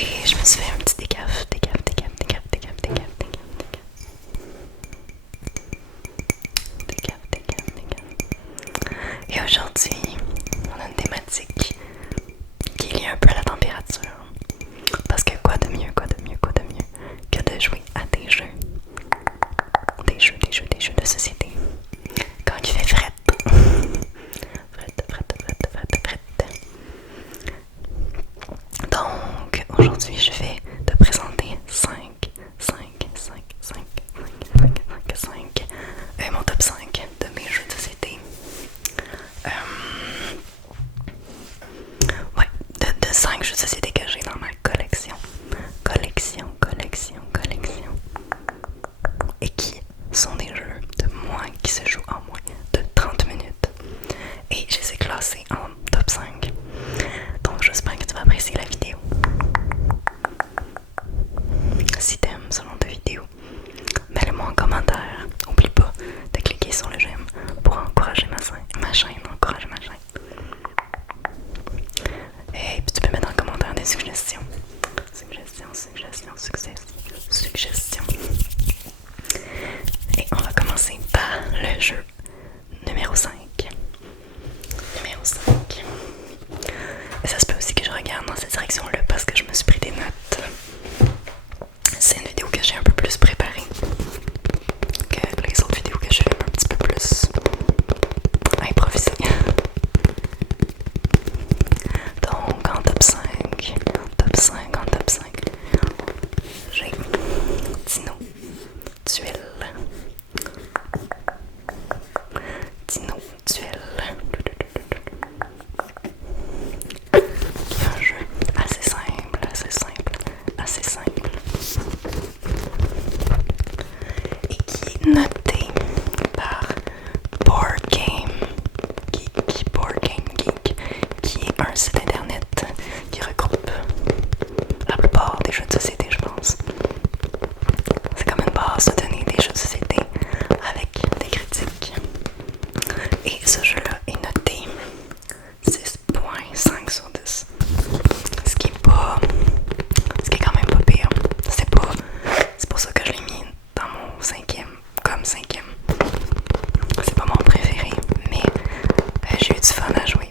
Et je me suis fait un petit décaf. Et aujourd'hui, on a une thématique qui est liée un peu à la température. Parce que quoi de mieux que de jouer à des jeux. Des jeux de société. Quand il fait fret. Donc, aujourd'hui, je vais te présenter 5 mon top 5 de mes jeux de société. Ouais, de 5 jeux de société que j'ai dans ma collection. Collection. Et qui sont des jeux qui se jouent en moins de 30 minutes. Et je les ai classés en top 5. Donc j'espère que tu vas apprécier la vidéo. Si t'aimes ce genre de vidéo, mets-le-moi en commentaire. N'oublie pas de cliquer sur le j'aime pour encourager ma chaîne. Et puis tu peux mettre en commentaire des suggestions. Suggestions. Et on va commencer par le jeu numéro 5. Et ça se peut aussi que je regarde dans cette direction-là parce que je me suis pris des notes. C'est une vidéo que j'ai un peu plus préparée que les autres vidéos que je fais un petit peu plus improvisées. Donc en top 5, j'ai Dino Duel. Qui est un jeu assez simple. Et qui est noté par Board Game Geek, qui est un site internet qui regroupe la plupart des jeux de société, je pense. C'est comme une base de données des jeux de société avec des critiques. Et ce jeu-là est noté 6.5 sur 10. Ce qui est quand même pas pire. C'est pour ça que je l'ai mis dans mon cinquième. C'est pas mon préféré, mais j'ai eu du fun à jouer.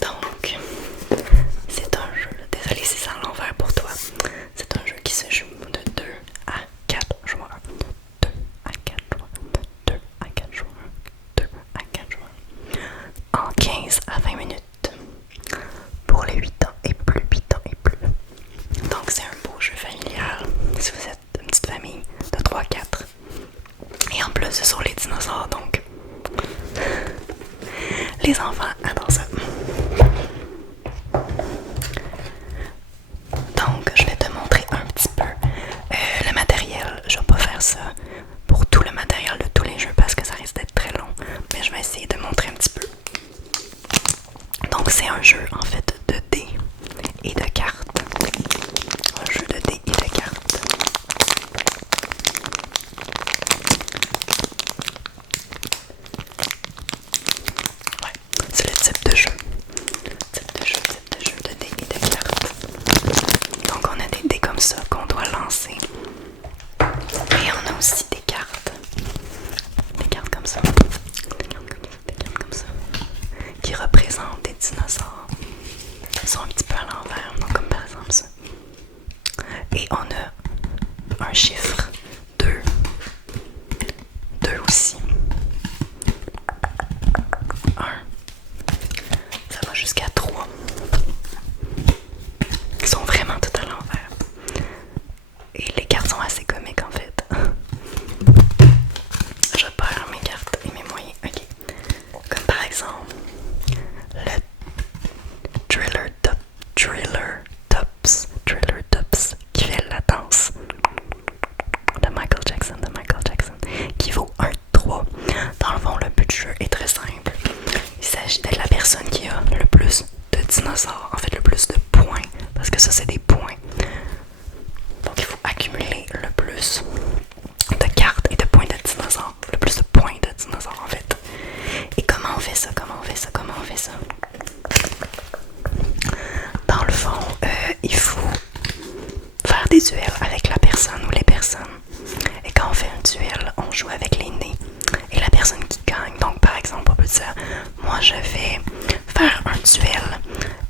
Donc, c'est un jeu, désolé si c'est à l'envers pour toi. C'est un jeu qui se joue de 2 à 4 joueurs. 2 à 4 joueurs. En 15 à 20 minutes. Pour les 8 ans et plus. Donc c'est un beau jeu familial si vous êtes une petite famille de 3-4. Et en plus, ce sont les dinosaures, donc les enfants adorent ça. Donc, je vais te montrer un petit peu le matériel. Je vais pas faire ça pour tout le matériel de tous les jeux parce que ça risque d'être très long. Mais je vais essayer de montrer un petit peu. Donc, c'est un jeu en fait de dés et de cartes. Un jeu de dés et de cartes. Ouais, c'est le type de jeu. De dés et de cartes. Donc on a des dés comme ça qu'on doit lancer. Et on a aussi des cartes. Des cartes comme ça. Qui représentent des dinosaures. Ils sont un petit peu à l'envers, donc comme par exemple ça. Et on a un chiffre 2. 2 aussi. 1. Ça va jusqu'à 3. Ils sont vraiment tout à l'envers. Et les cartes sont assez comiques en fait. Je perds mes cartes et mes moyens. Ok. Comme par exemple le Thriller Tops qui fait la danse de Michael Jackson qui vaut 1-3. Dans le fond, le but du jeu est très simple. Il s'agit d'être la personne qui a le plus de dinosaures, en fait le plus de points, parce que ça c'est des points. Donc il faut accumuler le plus de cartes et de points de dinosaures, le plus de points de dinosaures en fait. Et comment on fait ça? Dans le fond, des duels avec la personne ou les personnes. Et quand on fait un duel, on joue avec les nez et la personne qui gagne. Donc par exemple, on peut dire, moi je vais faire un duel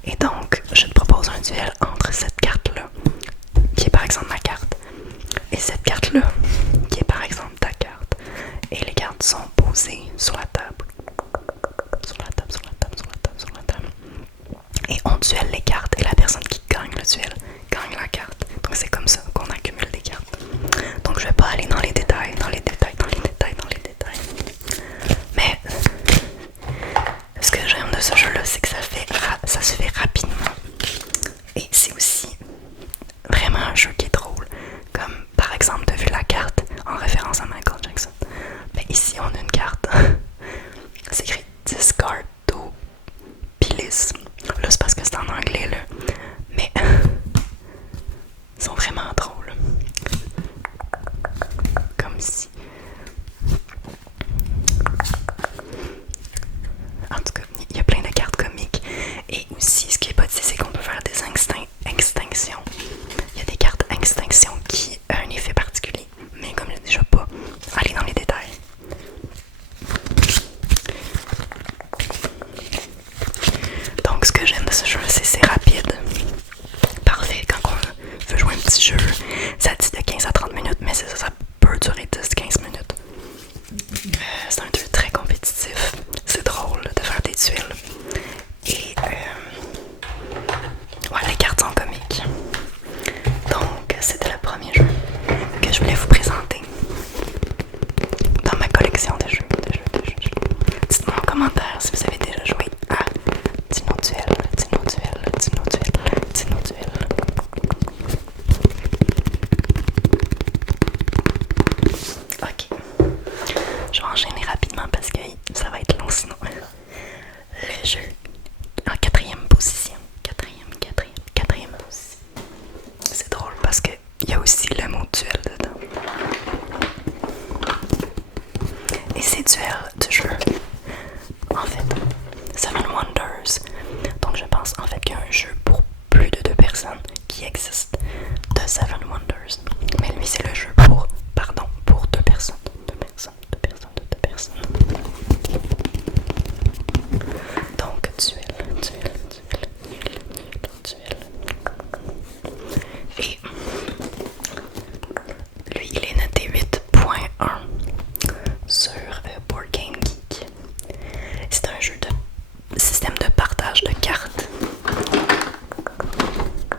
et donc je te propose un duel entre cette carte-là, qui est par exemple ma carte, et cette carte-là, qui est par exemple ta carte. Et les cartes sont posées sur la table. Sur la table, sur la table, sur la table, sur la table. Et on duelle les cartes et la personne qui gagne le duel gagne la carte. Donc c'est comme ça qu'on accumule des cartes. Donc je vais pas aller dans les détails, dans les détails, dans les détails, dans les détails. Mais ce que j'aime de ce jeu-là, c'est que ça se fait rapidement. Et c'est aussi vraiment un jeu qui est drôle. Comme par exemple, tu as vu la carte en référence à Michael Jackson. Mais ici, on a une carte. C'est écrit Discardopilis. Là, c'est parce que c'est en anglais, là. Mais ils sont vraiment drôles. Comme si. En tout cas, il y a plein de cartes comiques. Et aussi, ce qui est pas dit, c'est qu'on peut faire des extinctions. Il y a des cartes extinction qui ont un effet particulier. Mais comme je ne dis déjà pas, allez dans les détails. Donc, ce que j'aime de ce jeu, c'est rapide. Parfait, quand on veut jouer un petit jeu, ça dit de 15 à 30 minutes, mais c'est ça, ça peut durer 10-15 minutes. C'est un jeu très compétitif. C'est drôle de faire des duels. Et ouais, les cartes sont comiques. Donc, c'était le premier jeu que je voulais vous présenter dans ma collection de jeux. Dites-moi en commentaire si vous avez déjà joué à Dino Duel, Dino Duel, Dino Duel, Dino Duel. Ok, je vais enchaîner rapidement parce que ça va être long sinon. Le jeu en quatrième position. Quatrième position. C'est drôle parce qu'il y a aussi le mot duel dedans. Et c'est duel du jeu. En fait, Seven Wonders. Donc je pense en fait qu'il y a un jeu pour plus de 2 personnes qui existe de Seven Wonders. Mais lui c'est le jeu pour, pour 2 personnes. 2 personnes. Donc duel. Et lui il est noté 8.1 sur Board Game Geek. C'est un jeu de système de partage de cartes.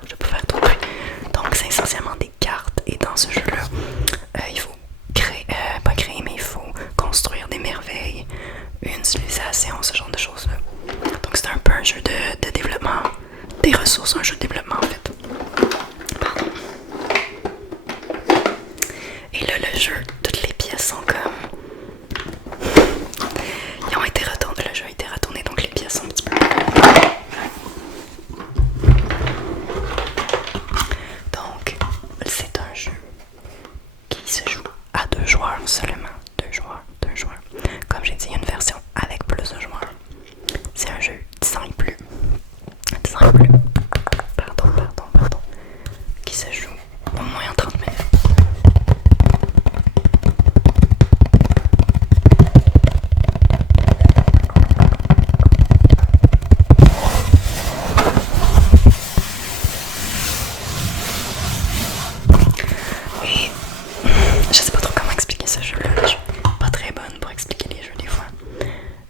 Je peux faire tout. Donc c'est essentiellement des cartes et dans ce jeu-là, il faut mais il faut construire des merveilles, une civilisation, ce genre de choses-là. Donc c'est un peu un jeu de développement des ressources, un jeu de développement en fait. Pardon. Et là le jeu, toutes les pièces sont comme... Ils ont été retournés, le jeu a été retourné, donc les pièces sont un petit peu... Donc, c'est un jeu qui se joue à 2 joueurs seulement. 2 joueurs. Comme j'ai dit, il y a une version avec plus de joueurs. C'est un jeu 10 ans et plus. 10 ans et plus. Pardon. Qui se joue au moins en 30 minutes. Et je sais pas trop comment expliquer ce jeu-là. Je suis pas très bonne pour expliquer les jeux des fois.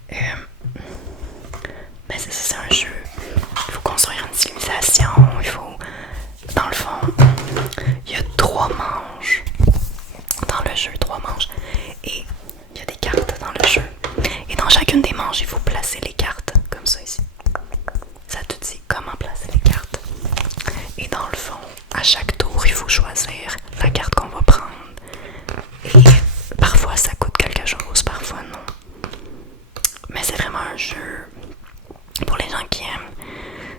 Ben c'est ça, c'est un jeu. Il faut construire une civilisation. Il faut... Dans le fond, il y a 3 manches dans le jeu, 3 manches. Et il y a des cartes dans le jeu. Et dans chacune des manches, il faut placer les cartes. Comme ça ici. Ça te dit comment placer les cartes. Et dans le fond, à chaque tour, il faut choisir la carte qu'on va prendre. Et parfois, ça coûte quelque chose, parfois non. Mais c'est vraiment un jeu pour les gens qui aiment.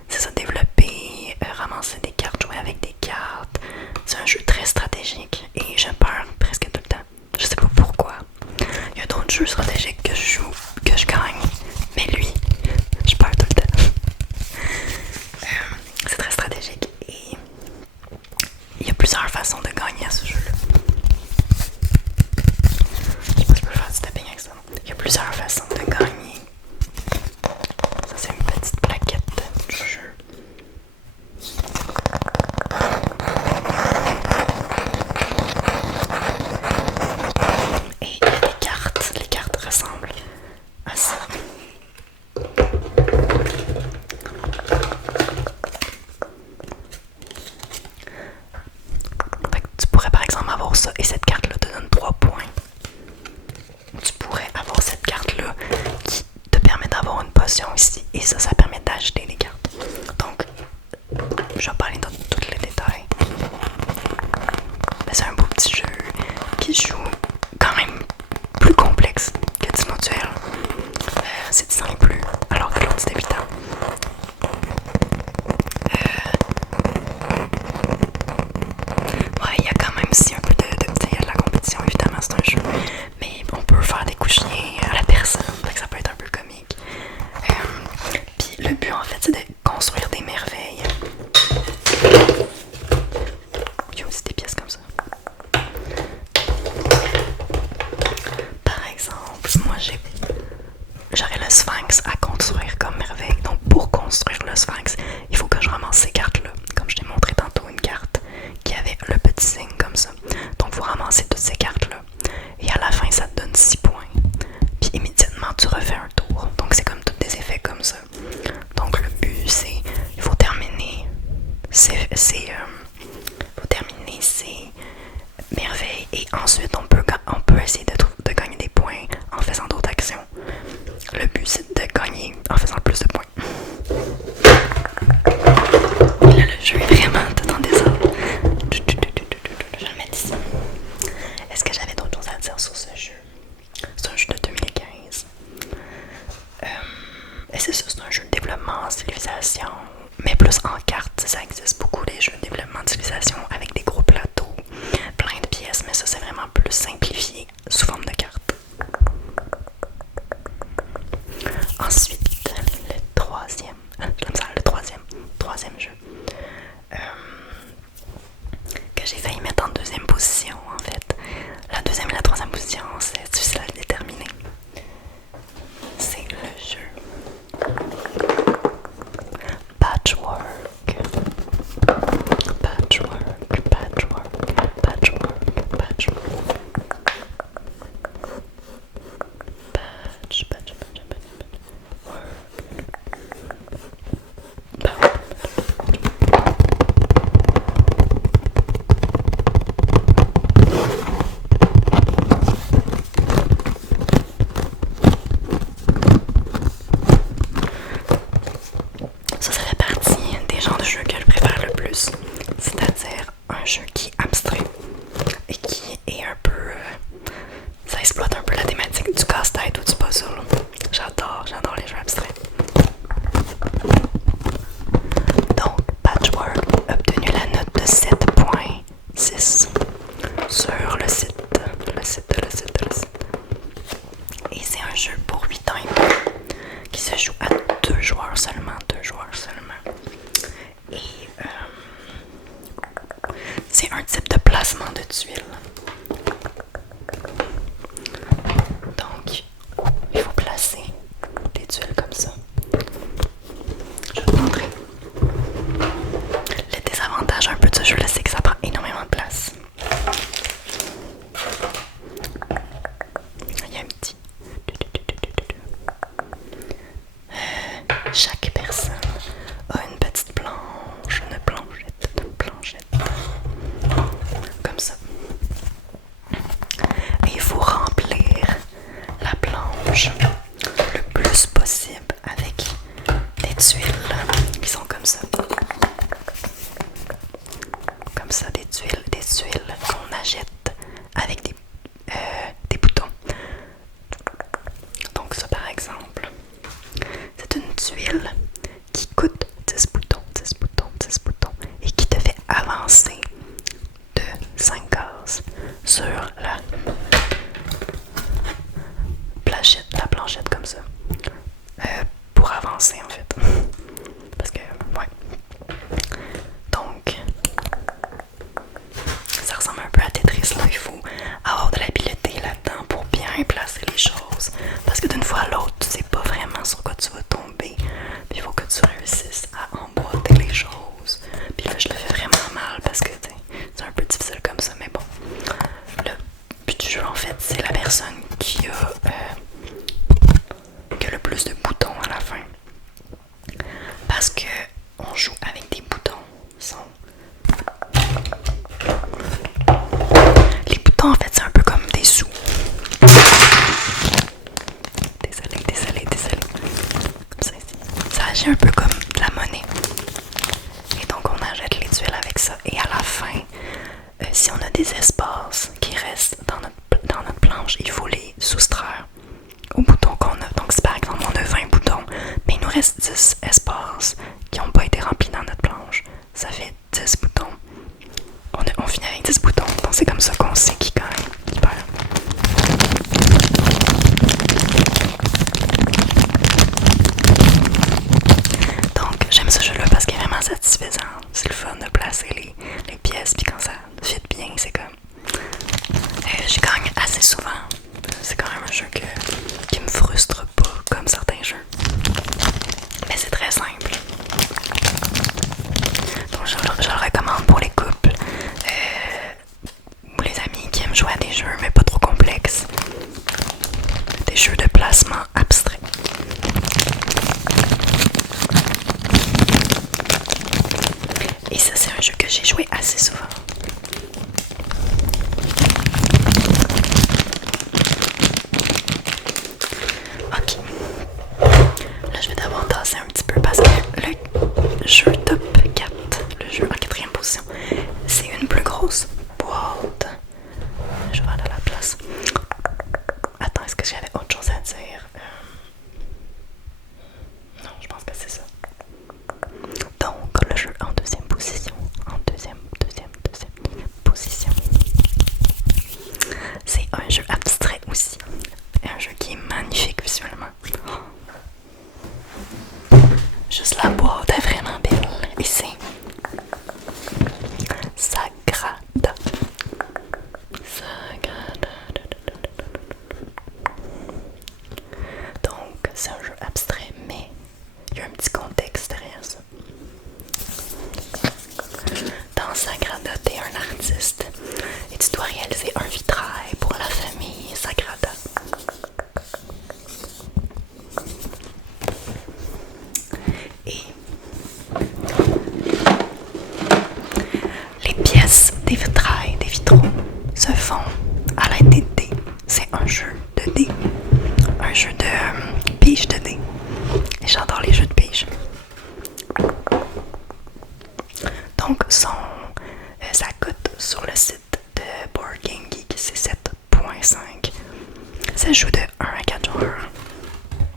C'est ça, développer, ramasser des cartes, jouer avec des cartes. C'est un jeu très stratégique et je perds presque tout le temps. Je sais pas pourquoi. Il y a d'autres jeux stratégiques que je joue, que je gagne. Mais lui, je perds tout le temps. C'est très stratégique et il y a plusieurs plusieurs façons de gagner à ce jeu-là. Je sais pas si je peux faire du tapping avec ça. Il y a plusieurs façons de gagner. Ça, c'est une petite plaquette du jeu. Et il y a des cartes. Les cartes ressemblent à ça. Fait que tu pourrais par exemple avoir ça et cette carte-là te donne 3 points. Tu pourrais avoir cette carte-là qui te permet d'avoir une potion ici et ça permet d'acheter les cartes. Donc, je vais pas aller dans tous les détails. Mais c'est un beau petit jeu qui joue quand même plus complexe que Dino Duel. C'est simple alors que l'autre c'est évident. Ouais, il y a quand même aussi un peu il y a de la compétition évidemment, c'est un jeu. Mais on peut faire des coups chiens à la personne, donc ça peut être un peu comique. Puis le but en fait c'est de construire des merveilles. Il y a aussi des pièces comme ça. Par exemple, moi j'aurais le sphinx à construire comme merveille. Donc pour construire le sphinx, il faut que je ramasse ces cartes-là. Comme je t'ai montré tantôt une carte qui avait le petit signe comme ça. Donc vous ramassez toutes ces cartes-là. Et à la fin, ça te donne 6 points. Puis immédiatement, tu refais un tour. Donc c'est comme tous des effets comme ça. Donc le but, c'est il faut terminer ces merveilles. Et ensuite, on peut essayer de gagner des points en faisant d'autres actions. Le but, c'est de gagner en faisant plus de points. Et là, le jeu est vraiment tout en désordre. Je vais le mettre ici. Est-ce que j'avais d'autres choses à dire sur ce jeu? C'est un jeu de 2015. Et c'est ça, c'est un jeu de développement en civilisation, mais plus en cartes. Ça existe beaucoup, les jeux de développement de civilisation avec des gros plateaux, plein de pièces, mais ça, c'est vraiment plus simplifié sous forme de cartes. Ensuite, troisième jeu que j'ai failli mettre en deuxième position en fait. La deuxième et la troisième position, c'est difficile à déterminer. C'est le jeu Patchwork. Ça fait partie des genres de jeux que je préfère le plus. C'est-à-dire un jeu qui est abstrait et qui est un peu... ça exploite un peu la thématique du casse-tête ou du puzzle. J'adore les jeux abstraits. Donc, Patchwork a obtenu la note de 7.6 sur le site. Et c'est un jeu pour 8 ans et plus qui se joue à 2 joueurs seulement. Et c'est un type de placement de tuiles. Donc, il faut placer des tuiles comme ça. Je vais te montrer. Le désavantage un peu de ce jeu-là, c'est que ça prend énormément de place. Il y a un petit... chaque personne a une petite planchette, comme ça. ça. Et à la fin, si on a des espaces qui restent dans notre planche, il faut les soustraire aux boutons qu'on a. Donc si par exemple on a 20 boutons, mais il nous reste 10 espaces qui n'ont pas été remplis dans notre planche, ça fait 10 boutons. On finit avec 10 boutons, donc c'est comme ça qu'on sait qui gagne, qui perd. Donc j'aime ce jeu-là parce qu'il est vraiment satisfaisant. C'est le fun de placer les pièces, puis quand ça fit bien, c'est comme... je gagne assez souvent. C'est quand même un jeu qui me frustre pas comme certains jeux. Mais c'est très simple. Donc je le recommande pour les couples ou les amis qui aiment jouer à des jeux mais pas trop complexes. Des jeux de placement abstrait. Et ça c'est un jeu que j'ai joué assez souvent. Ok. Là je vais devoir tasser un petit peu parce que le jeu top 4, le jeu en 4e position, c'est une plus grosse boîte. Je vais aller à la place. Attends, est-ce que j'avais autre chose à dire? Non, je pense que c'est ça. Donc, le jeu en 2e position. En deuxième position. C'est un jeu abstrait aussi. Un jeu qui est magnifique visuellement. Juste la boîte est vraiment belle. Et c'est Sagrada. Donc, c'est un jeu abstrait, mais il y a un petit contexte derrière ça. Dans Sagrada, t'es un artiste et tu dois réaliser un vitrail pour la famille Sagrada. Et les pièces des vitrails, des vitraux, se font à l'aide des dés. C'est un jeu de dés. Un jeu de pige de dés. Et j'adore les jeux de pige. Donc, ça coûte sur le site de Board Game Geek, c'est 7.5. Ça joue de 1 à 4 joueurs.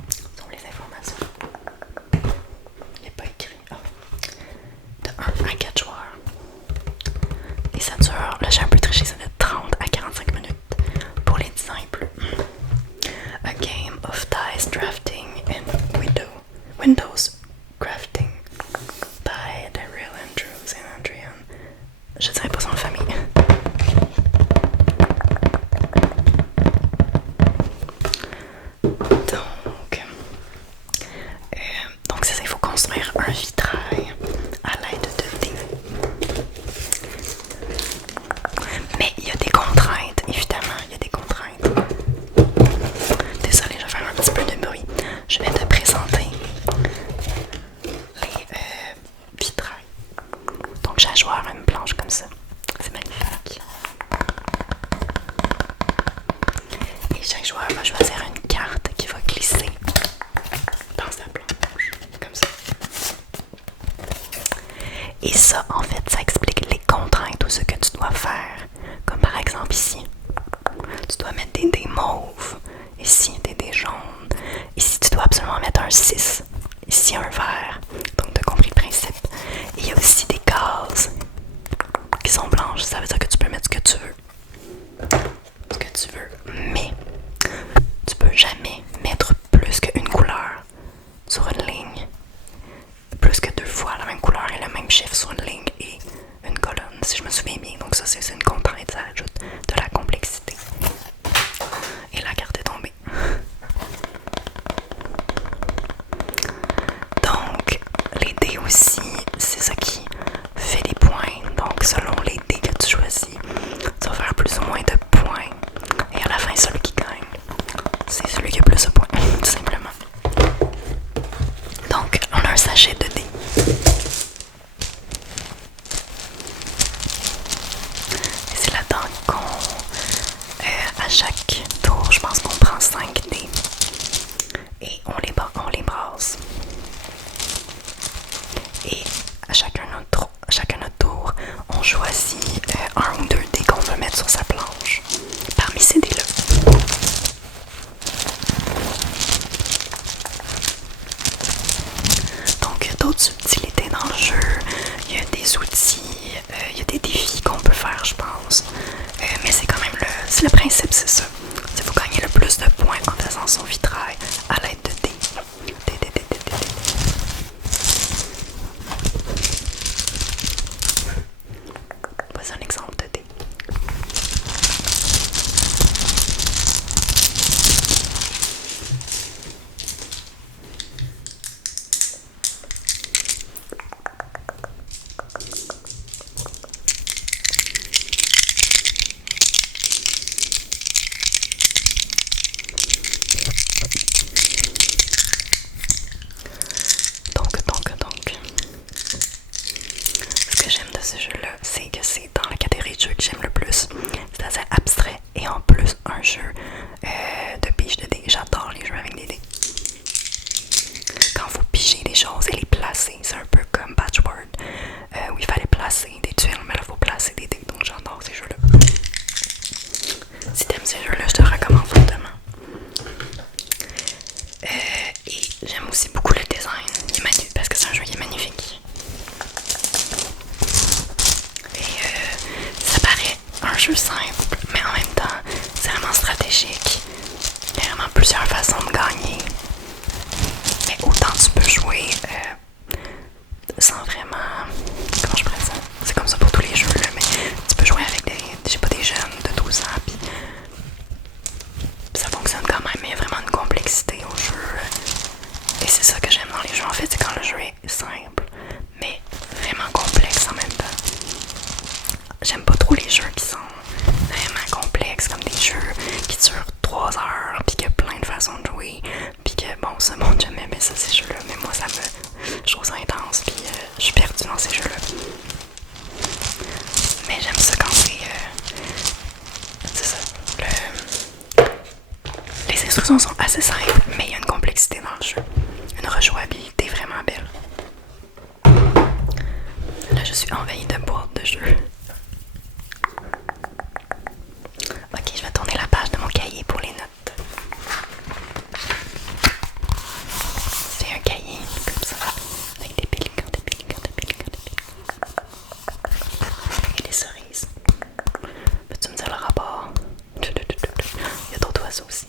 Ce sont les informations. Il n'est pas écrit. Oh. De 1 à 4 joueurs. Et ça dure, là j'ai un peu triché, ça de 30 à 45 minutes pour les 10 ans et plus. A game of dice drafting and Windows crafting by Daryl Andrews and Adrian. Je dirais pas son famille. Donc c'est ça, il faut construire un vitrail à l'aide de dés. Mais il y a des contraintes, évidemment, il y a des contraintes. Désolée, je vais faire un petit peu de bruit. Je vais te présenter les vitrails. Donc chaque joueur a une planche comme ça. C'est magnifique. Et chaque joueur va choisir une carte qui va glisser dans sa planche, comme ça. Et ça, en fait, ça explique les contraintes ou ce que tu dois faire. Comme par exemple ici, tu dois mettre des dés mauves. Ici, des dés jaunes. Ici, tu dois absolument mettre un 6. Ici, un vert. Donc, tu as compris le principe. Et il y a aussi des cases qui sont blanches. Ça veut dire que tu peux mettre ce que tu veux. Ce que tu veux. Mais, tu peux jamais mettre plus qu'une couleur sur une ligne. Plus que 2 fois la même couleur et le même chiffre sur une ligne et une colonne, si je me souviens bien. Donc ça, c'est une contrainte, ça ajoute de la complexité. Et la carte est tombée. Donc, outils, il y a des défis qu'on peut faire, je pense. Mais c'est quand même le principe, c'est ça. Il faut gagner le plus de points en faisant son vitrail à l'aide de dés. Voici un exemple de dés. Donc, ce que j'aime de ce jeu-là, c'est que c'est dans la catégorie de jeu que j'aime le plus. C'est-à-dire abstrait et en plus un jeu de pige de dés. J'adore les jeux avec des dés. Quand vous pigez des choses et les placer, c'est un peu comme Patchwork où il fallait placer des tuiles, mais là il faut placer des dés. Donc j'adore ces jeux-là. Si t'aimes ces jeux-là, je te recommande fortement. Et j'aime aussi beaucoup le design, parce que c'est un jeu qui est magnifique. Et ça paraît un jeu simple, mais en même temps, c'est vraiment stratégique. Il y a vraiment plusieurs façons de gagner. Mais autant tu peux jouer sans vraiment... Comment je pourrais dire? C'est comme ça pour tous les jeux, là, mais tu peux jouer avec des jeunes de 12 ans, puis ça fonctionne quand même, mais il y a vraiment une complexité au jeu. Et c'est ça que j'aime dans les jeux, en fait, c'est quand le jeu est simple, mais vraiment complexe en même temps. J'aime pas trop les jeux qui sont vraiment complexes, comme des jeux qui durent 3 heures, puis qu'il y a plein de façons de jouer, puis que bon, ce monde, j'aime aimer ça, ces jeux-là, mais moi, je trouve ça intense, puis je suis perdue dans ces jeux-là. Mais j'aime ça quand c'est ça. Les instructions sont assez simples, mais il y a une complexité dans le jeu. Une rejouabilité vraiment belle. Là, je suis envahie de boîtes de jeux. Ok, je vais tourner la page de mon cahier pour les notes. C'est un cahier comme ça, avec des pélicans, et des cerises. Peux-tu me dire le rapport? Il y a d'autres oiseaux aussi.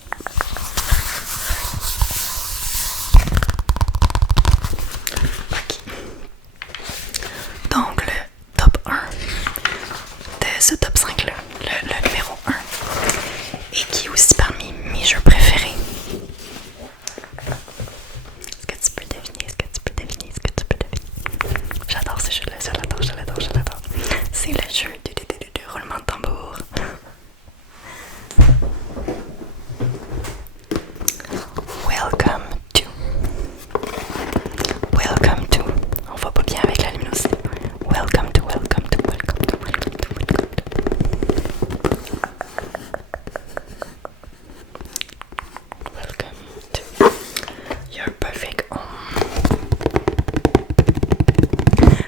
Ok. Donc le top 1 de ce top 5 là, le numéro 1, et qui est aussi parmi mes jeux préférés. Est-ce que tu peux deviner? J'adore ce jeu-là, je l'adore. C'est le jeu de roulement de tambour. Welcome to. On voit pas bien avec la luminosité. Welcome to. Your perfect home.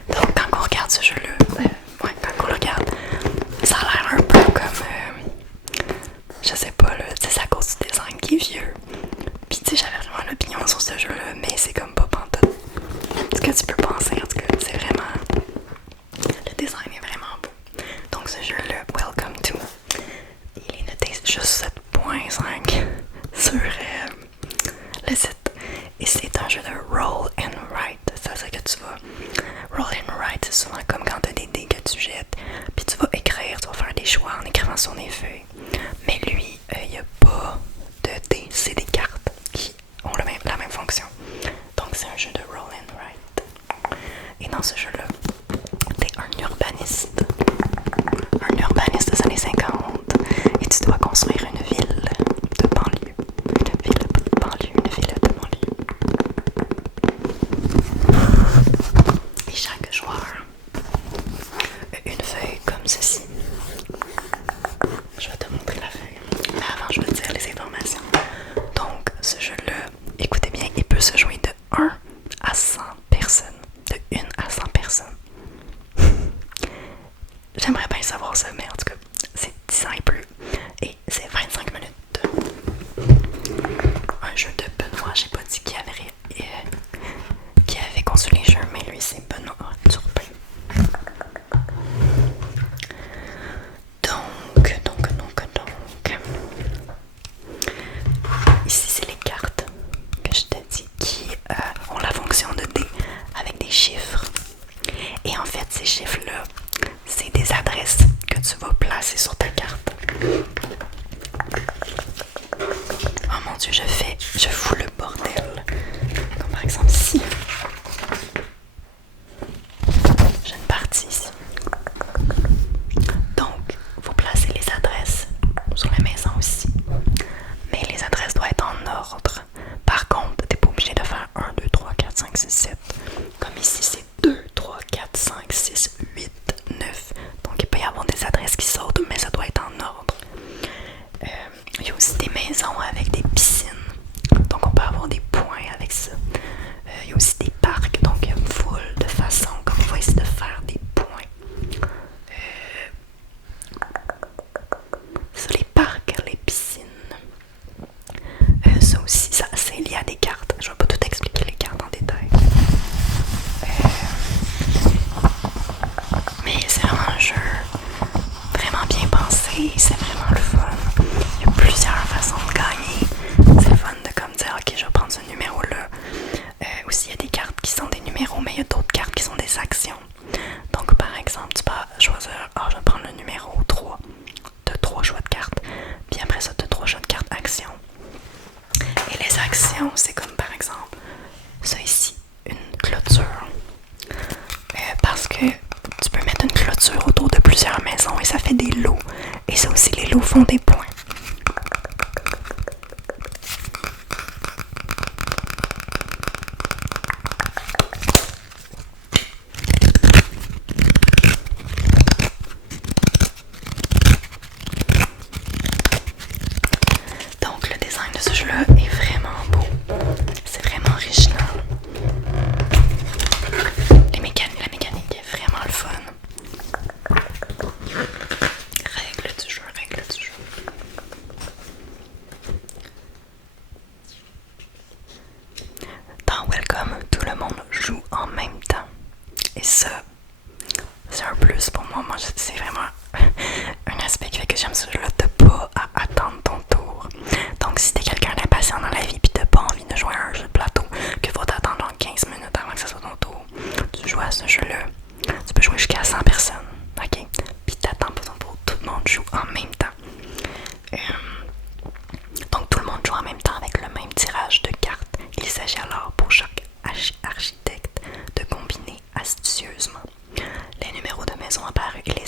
Donc quand on regarde ce jeu-là, quand on le regarde, ça a l'air un peu comme, je sais pas là, c'est à cause du design qui est vieux. Puis tu sais, j'avais vraiment une opinion sur ce jeu-là, mais c'est comme pas pantoute. Ce que tu peux penser, en tout cas, c'est vraiment... Le design est vraiment beau. Donc ce jeu-là, Welcome to, il est noté juste 7.5 sur le site. Et c'est un jeu de roll and write. C'est-à-dire que tu vas... Roll and write, c'est souvent comme quand tu as des dés que tu jettes. Puis tu vas écrire, tu vas faire des choix en écrivant sur des feuilles. Mais lui, il n'y a pas de dés, c'est des cartes qui ont la même fonction. Donc c'est un jeu de roll and write. Et dans ce jeu-là, t'es un urbaniste des années 50, et tu dois construire une ville de banlieue. Une ville de banlieue. Et chaque joueur a une feuille comme ceci. Je vais te montrer la feuille. Mais avant, je vais te dire les informations. Donc, ce jeu-là, écoutez bien, il peut se jouer de 1 à 100 personnes. De 1 à 100 personnes. J'aimerais bien savoir ça, mais en tout cas, c'est 10 ans et plus. Et c'est 25 minutes. Un jeu de Benoît, j'ai pas dit qui avait conçu les jeux, mais lui c'est Benoît Turpin. partie ici. Donc, vous placez les adresses sur la maison aussi. Mais les adresses doivent être en ordre. Par contre, t'es pas obligé de faire 1, 2, 3, 4, 5, 6, 7. Comme ici, c'est 2, 3, 4, 5, 6, 8, 9. Donc, il peut y avoir des adresses qui sautent, mais ça doit être en ordre. Il y a aussi des maisons avec des piscines. Donc, on peut avoir des points avec ça. Il y a aussi des parcs. Donc, il y a une foule de façons comme on va essayer de faire des points. Sur les parcs, les piscines. Ça aussi, ça c'est lié à des cartes. Je vais pas tout expliquer les cartes en détail. Mais c'est vraiment un jeu vraiment bien pensé. C'est vraiment le fun. Il y a plusieurs façons de gagner. C'est le fun de comme dire ok, je vais prendre ce numéro-là. Aussi, il y a des cartes qui sont des numéros, mais il y a d'autres cartes qui sont des actions. Donc, par exemple, tu peux choisir, je vais prendre le numéro 3. Tu as 3 choix de cartes. Puis après ça, tu as 3 choix de cartes actions. Et les actions, c'est comme par exemple, ça ici, une clôture. Parce que tu peux mettre une clôture autour de plusieurs maisons et ça fait des lots. Et ça aussi, les lots font des points. Donc le design de ce jeu-là est vraiment beau. C'est vraiment original. La mécanique est vraiment le fun. Règles du jeu. Dans Welcome, tout le monde joue en même temps. Et ça, c'est un plus pour moi. Moi, c'est vraiment un aspect qui fait que j'aime ce jeu-là, de pas à attendre ton tour. Donc, si t'es quelqu'un d'impatient dans la vie pis t'as pas envie de jouer à un jeu de plateau, qu'il faut t'attendre 15 minutes avant que ce soit ton tour, tu joues à ce jeu-là. Tu peux jouer jusqu'à 100 personnes, ok? Puis t'attends pas ton tour, tout le monde joue en même temps. Donc, tout le monde joue en même temps avec le même tirage de cartes. Il s'agit alors pour chaque architecte de combiner astucieusement les numéros de maison apparus et